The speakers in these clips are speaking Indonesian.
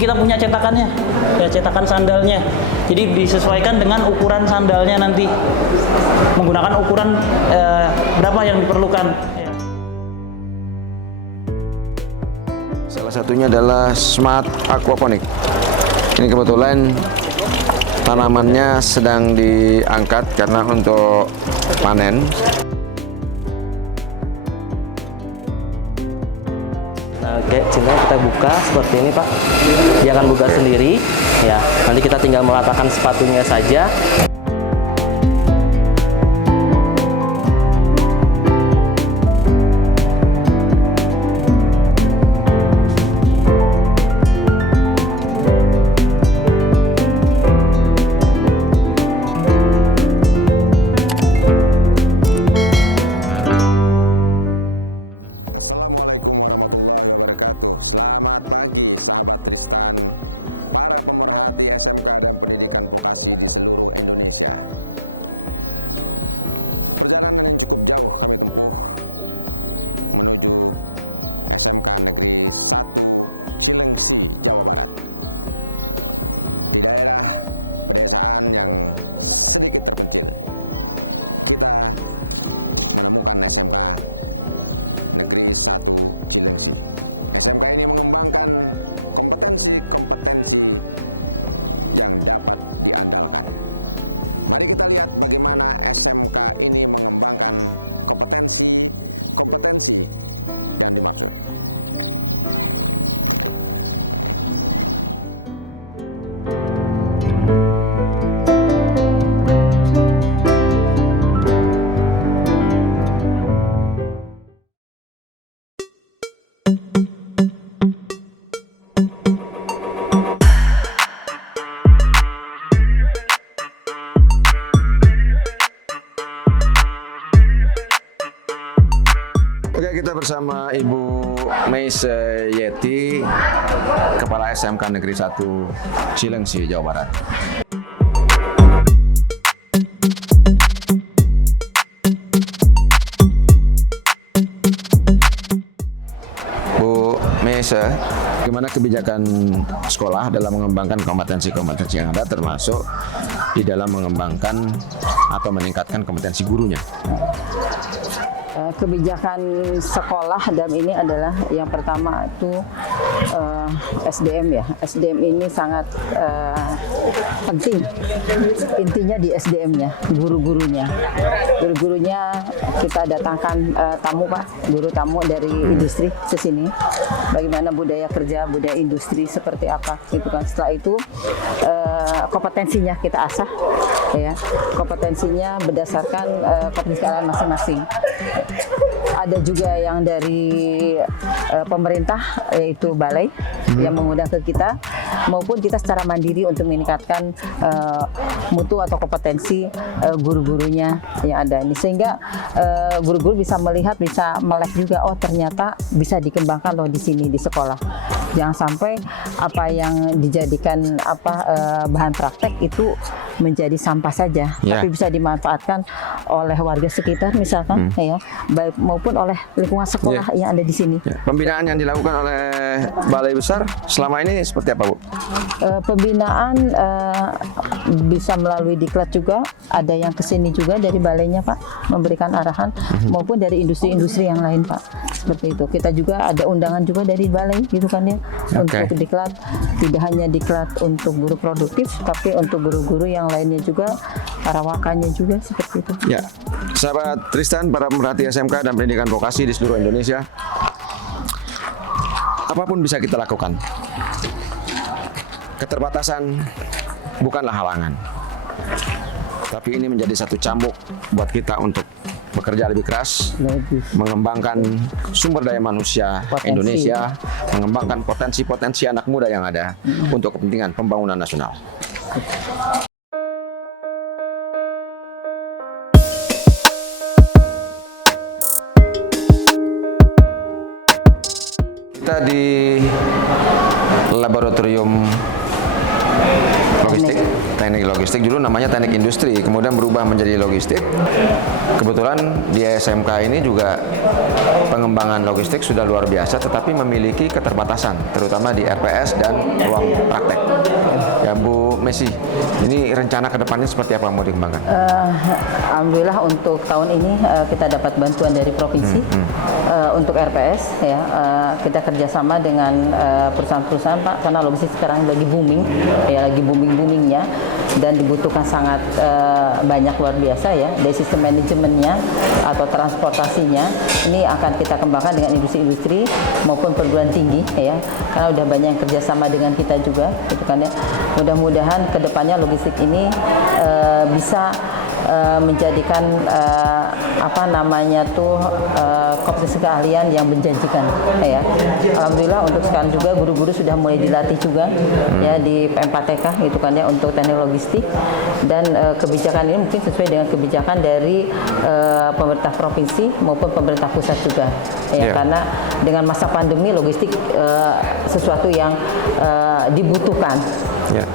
kita punya cetakannya, ya cetakan sandalnya. Jadi disesuaikan dengan ukuran sandalnya nanti, menggunakan ukuran berapa yang diperlukan. Salah satunya adalah Smart Aquaponic. Ini kebetulan tanamannya sedang diangkat karena untuk panen. Oke, cinta kita buka seperti ini Pak. Dia akan buka sendiri. Ya, nanti kita tinggal meletakkan sepatunya saja. Oke, kita bersama Ibu Meise Yeti, Kepala SMK Negeri 1 Cilengsi, Jawa Barat. Bu Meise, bagaimana kebijakan sekolah dalam mengembangkan kompetensi-kompetensi yang ada, termasuk di dalam mengembangkan atau meningkatkan kompetensi gurunya? Kebijakan sekolah dalam ini adalah yang pertama itu SDM ya. SDM ini sangat penting. Intinya di SDM-nya, guru-gurunya. Guru-gurunya kita datangkan tamu Pak, guru tamu dari industri ke sini. Bagaimana budaya kerja, budaya industri seperti apa gitu kan. Setelah itu kompetensinya kita asah ya. Kompetensinya berdasarkan kompetensi kalian masing-masing. Ada juga yang dari pemerintah, yaitu balai yang mengundang ke kita, maupun kita secara mandiri untuk meningkatkan mutu atau kompetensi guru-gurunya yang ada ini, sehingga guru-guru bisa melihat, bisa melek juga, oh ternyata bisa dikembangkan loh di sini di sekolah. Jangan sampai apa yang dijadikan bahan praktek itu menjadi sampah saja, tapi bisa dimanfaatkan oleh warga sekitar misalkan ya, baik maupun oleh lingkungan sekolah yang ada di sini. Pembinaan yang dilakukan oleh Balai Besar selama ini seperti apa, Bu? Pembinaan bisa melalui diklat juga, ada yang kesini juga dari balainya Pak, memberikan arahan, maupun dari industri-industri yang lain Pak. Seperti itu. Kita juga ada undangan juga dari balai gitu kan ya, untuk diklat. Tidak hanya diklat untuk guru produktif, tapi untuk guru-guru yang lainnya juga, para wakannya juga seperti itu. Ya, sahabat Tristan, para pemerhati SMK dan pendidikan vokasi di seluruh Indonesia, apapun bisa kita lakukan. Keterbatasan bukanlah halangan, tapi ini menjadi satu cambuk buat kita untuk bekerja lebih keras, mengembangkan sumber daya manusia Indonesia, mengembangkan potensi-potensi anak muda yang ada untuk kepentingan pembangunan nasional. Kita di laboratorium teknik logistik dulu namanya teknik industri, kemudian berubah menjadi logistik. Kebetulan di SMK ini juga pengembangan logistik sudah luar biasa, tetapi memiliki keterbatasan, terutama di RPS dan ruang praktek. Ya Bu Messi, ini rencana kedepannya seperti apa mau dikembangkan? Alhamdulillah untuk tahun ini kita dapat bantuan dari provinsi untuk RPS ya. Kita kerjasama dengan perusahaan-perusahaan Pak, karena logistik sekarang lagi booming ya, lagi boomingnya dan dibutuhkan sangat banyak, luar biasa ya. Dari sistem manajemennya atau transportasinya ini akan kita kembangkan dengan industri-industri maupun perguruan tinggi ya, karena udah banyak yang kerjasama dengan kita juga gitu kan ya. Mudah-mudahan kedepannya logistik ini bisa menjadikan apa namanya tuh kompetensi keahlian yang menjanjikan ya. Alhamdulillah untuk sekarang juga guru-guru sudah mulai dilatih juga ya di PM4TK gitu kan ya untuk teknik logistik, dan kebijakan ini mungkin sesuai dengan kebijakan dari pemerintah provinsi maupun pemerintah pusat juga ya, karena dengan masa pandemi logistik sesuatu yang dibutuhkan. Ya.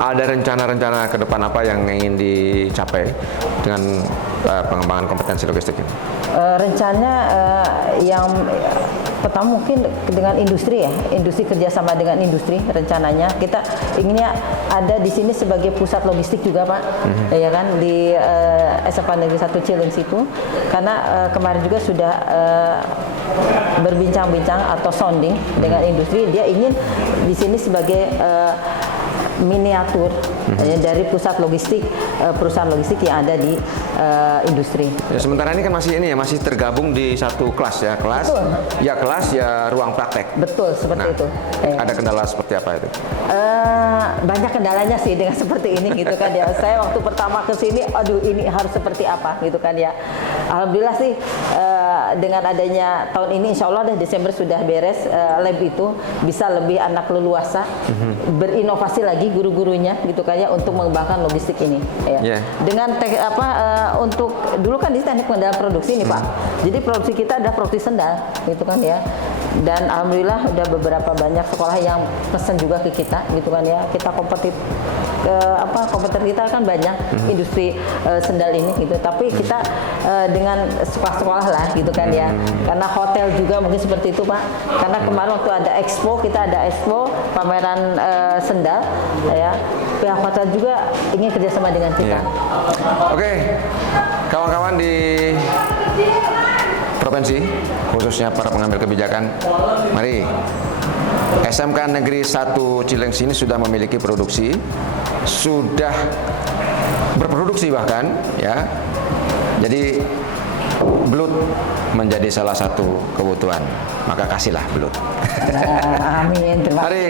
Ada rencana-rencana ke depan apa yang ingin dicapai dengan pengembangan kompetensi logistik ini? Rencana yang pertama mungkin dengan industri ya, industri kerjasama dengan industri. Rencananya kita inginnya ada di sini sebagai pusat logistik juga Pak, ya kan di SMK Negeri 1 Cilengsi itu, karena kemarin juga sudah berbincang-bincang atau sounding dengan industri, dia ingin di sini sebagai miniatur ya, dari pusat logistik, perusahaan logistik yang ada di industri. Ya, sementara ini kan masih tergabung di satu kelas ya, kelas ya ruang praktek. Betul, seperti itu. Ada kendala seperti apa itu? Banyak kendalanya sih dengan seperti ini gitu kan ya. Saya waktu pertama ke sini, aduh ini harus seperti apa gitu kan ya. Alhamdulillah sih dengan adanya tahun ini, insya Allah deh Desember sudah beres lab itu, bisa lebih anak leluasa berinovasi lagi guru-gurunya gitu kan ya untuk mengembangkan logistik ini ya. Dengan untuk dulu kan di teknik pengendalian produksi nih Pak. Jadi produksi kita adalah produksi sendal gitu kan ya. Dan alhamdulillah udah beberapa banyak sekolah yang pesen juga ke kita gitu kan ya. Kita kompetitor kita kan banyak industri sendal ini gitu. Tapi kita dengan sekolah-sekolah lah gitu kan ya. Karena hotel juga mungkin seperti itu Pak. Karena kemarin waktu ada expo, kita ada expo pameran sendal ya. Pihak hotel juga ingin kerjasama dengan kita. Oke, kawan-kawan di provinsi, khususnya para pengambil kebijakan, mari. SMK Negeri 1 Cilengsi ini sudah memiliki produksi, sudah berproduksi bahkan ya. Jadi belut menjadi salah satu kebutuhan, maka kasihlah belut. Amin, terima kasih. Mari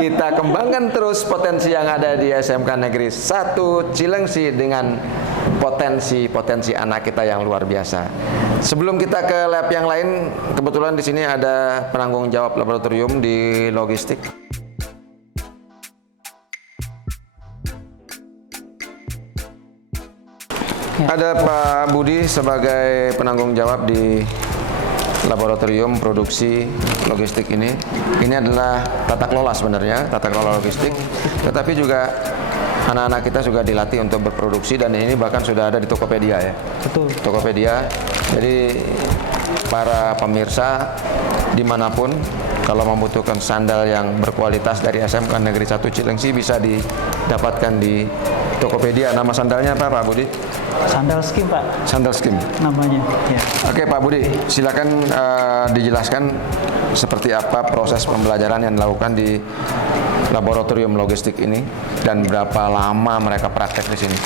kita kembangkan terus potensi yang ada di SMK Negeri 1 Cilengsi dengan potensi anak kita yang luar biasa. Sebelum kita ke lab yang lain, kebetulan di sini ada penanggung jawab laboratorium di logistik. Ada Pak Budi sebagai penanggung jawab di laboratorium produksi logistik ini. Ini adalah tata kelola sebenarnya, tata kelola logistik. Tetapi juga anak-anak kita juga dilatih untuk berproduksi, dan ini bahkan sudah ada di Tokopedia ya. Betul. Tokopedia. Jadi para pemirsa dimanapun, kalau membutuhkan sandal yang berkualitas dari SMK Negeri 1 Cilengsi bisa didapatkan di Tokopedia. Nama sandalnya apa Pak Budi? Sandal Skim Pak. Sandal Skim Namanya. Ya. Oke Pak Budi, silakan dijelaskan seperti apa proses pembelajaran yang dilakukan di laboratorium logistik ini dan berapa lama mereka praktek di sini.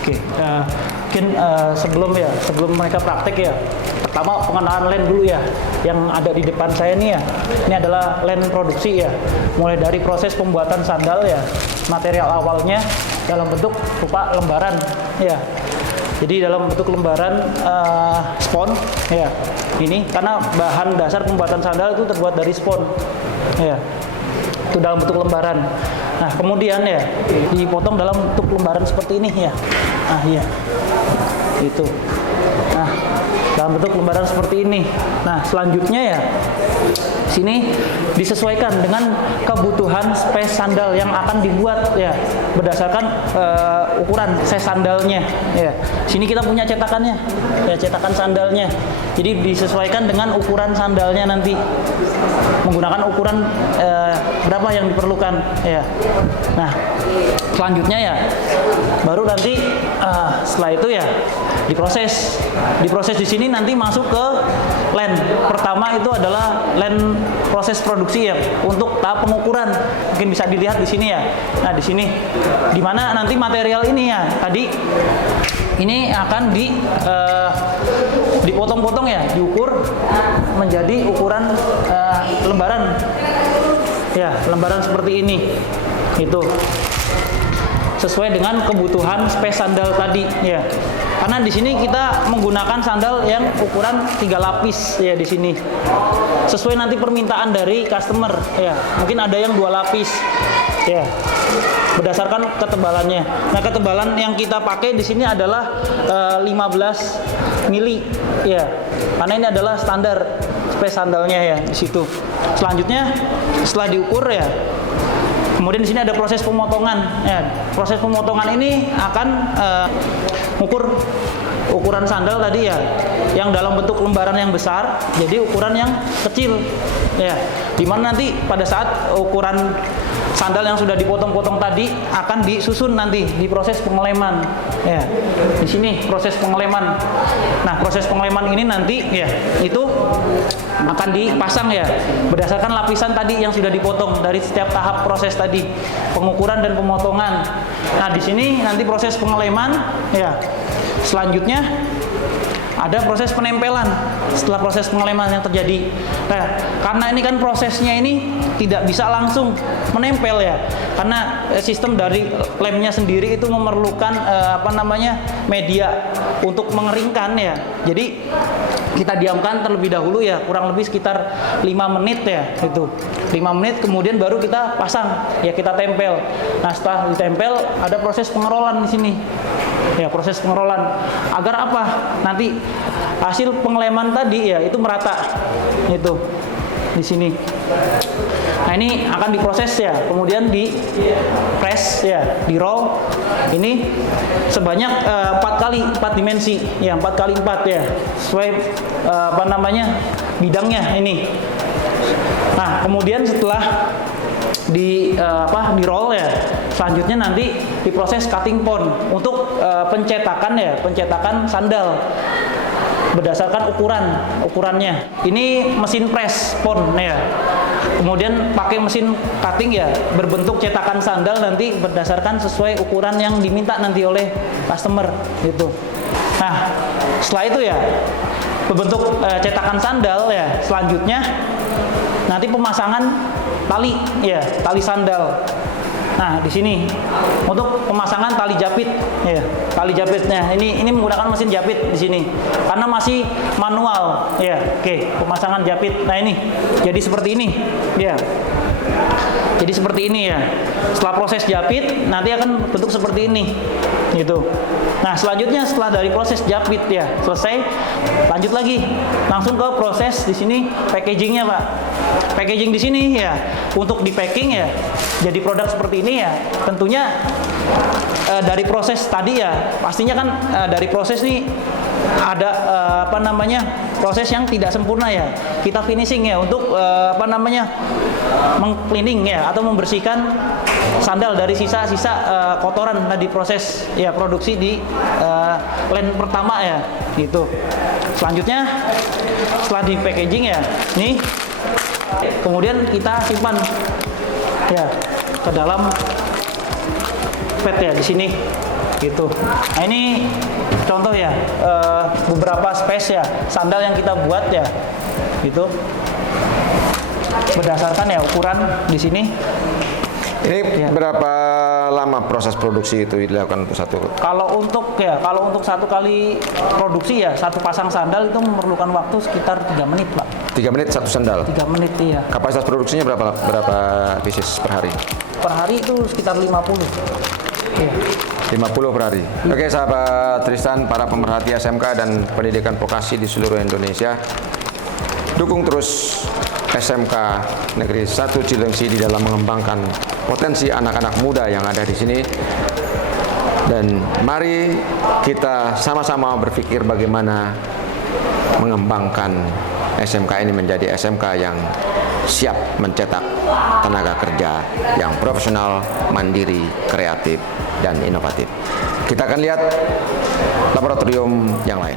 Oke, mungkin sebelum mereka praktek ya, pertama pengenalan line dulu ya, yang ada di depan saya nih ya. Ini adalah line produksi ya, mulai dari proses pembuatan sandal ya, material awalnya dalam bentuk rupa lembaran ya. Jadi dalam bentuk lembaran spon ya. Ini karena bahan dasar pembuatan sandal itu terbuat dari spon ya. Itu dalam bentuk lembaran. Nah, kemudian ya dipotong dalam bentuk lembaran seperti ini ya. Ah iya. Itu. Nah, dalam bentuk lembaran seperti ini. Nah, selanjutnya ya, sini disesuaikan dengan kebutuhan space sandal yang akan dibuat ya, berdasarkan ukuran size sandalnya ya. Sini kita punya cetakannya ya, cetakan sandalnya. Jadi disesuaikan dengan ukuran sandalnya nanti, menggunakan ukuran berapa yang diperlukan ya. Nah, selanjutnya ya, baru nanti setelah itu ya diproses di sini, nanti masuk ke line pertama. Itu adalah line proses produksi ya, untuk tahap pengukuran. Mungkin bisa dilihat di sini ya. Nah, di sini di mana nanti material ini ya, tadi ini akan dipotong-potong ya, diukur menjadi ukuran lembaran ya, lembaran seperti ini. Itu sesuai dengan kebutuhan space sandal tadi ya. Karena di sini kita menggunakan sandal yang ukuran 3 lapis ya di sini. Sesuai nanti permintaan dari customer ya. Mungkin ada yang 2 lapis ya, berdasarkan ketebalannya. Nah, ketebalan yang kita pakai di sini adalah 15 mili ya. Karena ini adalah standar space sandalnya ya di situ. Selanjutnya setelah diukur ya, kemudian di sini ada proses pemotongan. Ya, proses pemotongan ini akan mengukur ukuran sandal tadi ya, yang dalam bentuk lembaran yang besar, jadi ukuran yang kecil ya. Dimana nanti pada saat ukuran sandal yang sudah dipotong-potong tadi akan disusun nanti di proses pengeleman ya. Di sini proses pengeleman. Nah, proses pengeleman ini nanti ya, itu akan dipasang ya, berdasarkan lapisan tadi yang sudah dipotong dari setiap tahap proses tadi, pengukuran dan pemotongan. Nah, di sini nanti proses pengeleman ya. Selanjutnya ada proses penempelan setelah proses pengeleman yang terjadi. Nah, karena ini kan prosesnya ini tidak bisa langsung menempel ya, karena sistem dari lemnya sendiri itu memerlukan media untuk mengeringkan ya. Jadi kita diamkan terlebih dahulu ya, kurang lebih sekitar 5 menit ya, itu 5 menit, kemudian baru kita pasang ya, kita tempel. Nah, setelah ditempel ada proses pengerolan di sini ya, proses pengerolan agar apa, nanti hasil pengeleman tadi ya itu merata itu di sini. Nah, ini akan diproses ya, kemudian di press ya, di roll ini sebanyak 4 kali 4 dimensi ya, 4 kali 4 ya, sesuai bidangnya ini. Nah, kemudian setelah di roll ya, selanjutnya nanti diproses cutting pon untuk pencetakan sandal berdasarkan ukurannya. Ini mesin press pon ya. Kemudian pakai mesin cutting ya, berbentuk cetakan sandal nanti berdasarkan sesuai ukuran yang diminta nanti oleh customer gitu. Nah, setelah itu ya, berbentuk cetakan sandal ya, selanjutnya nanti pemasangan tali ya, tali sandal. Nah, di sini untuk pemasangan tali japit ya, tali japitnya ini menggunakan mesin japit di sini karena masih manual ya. Oke, pemasangan japit. Nah, ini jadi seperti ini ya. Jadi seperti ini ya. Setelah proses japit nanti akan bentuk seperti ini gitu. Nah, selanjutnya setelah dari proses japit ya selesai, lanjut lagi langsung ke proses di sini packagingnya, Pak. Packaging di sini ya, untuk di packing ya jadi produk seperti ini ya, tentunya dari proses tadi ya, pastinya kan dari proses nih ada proses yang tidak sempurna ya, kita finishing ya untuk meng-cleaning ya, atau membersihkan sandal dari sisa-sisa kotoran tadi proses ya produksi di line pertama ya gitu. Selanjutnya setelah di packaging ya, nih kemudian kita simpan ya ke dalam pet ya di sini gitu. Nah, ini contoh ya, beberapa space ya sandal yang kita buat ya gitu, berdasarkan ya ukuran di sini. Ini berapa lama proses produksi itu dilakukan untuk satu? Kalau untuk satu kali produksi ya, satu pasang sandal itu memerlukan waktu sekitar 3 menit, Pak. 3 menit satu sandal? 3 menit, iya. Kapasitas produksinya berapa pieces per hari? Per hari itu sekitar 50. Iya. 50 per hari. Oke, sahabat Tristan, para pemerhati SMK dan pendidikan vokasi di seluruh Indonesia, dukung terus SMK Negeri 1 Cilengsi di dalam mengembangkan potensi anak-anak muda yang ada di sini. Dan mari kita sama-sama berpikir bagaimana mengembangkan SMK ini menjadi SMK yang siap mencetak tenaga kerja yang profesional, mandiri, kreatif, dan inovatif. Kita akan lihat laboratorium yang lain.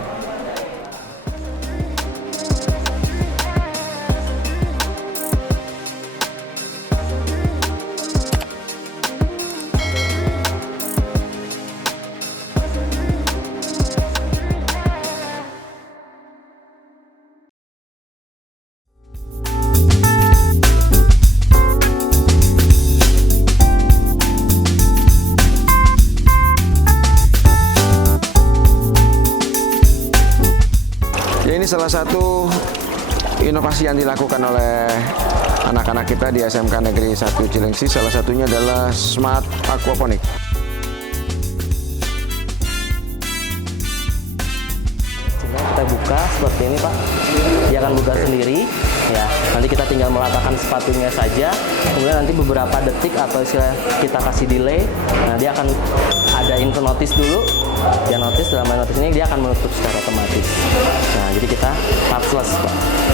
Ini salah satu inovasi yang dilakukan oleh anak-anak kita di SMK Negeri 1 Cilengsi. Salah satunya adalah Smart Aquaponik. Kita buka seperti ini Pak, dia akan buka sendiri ya. Nanti kita tinggal meletakkan sepatunya saja, kemudian nanti beberapa detik atau istilah kita kasih delay, nah dia akan ada info notice dulu. Dia notice, dalam notice ini dia akan menutup secara otomatis. Nah jadi kita touchless Pak.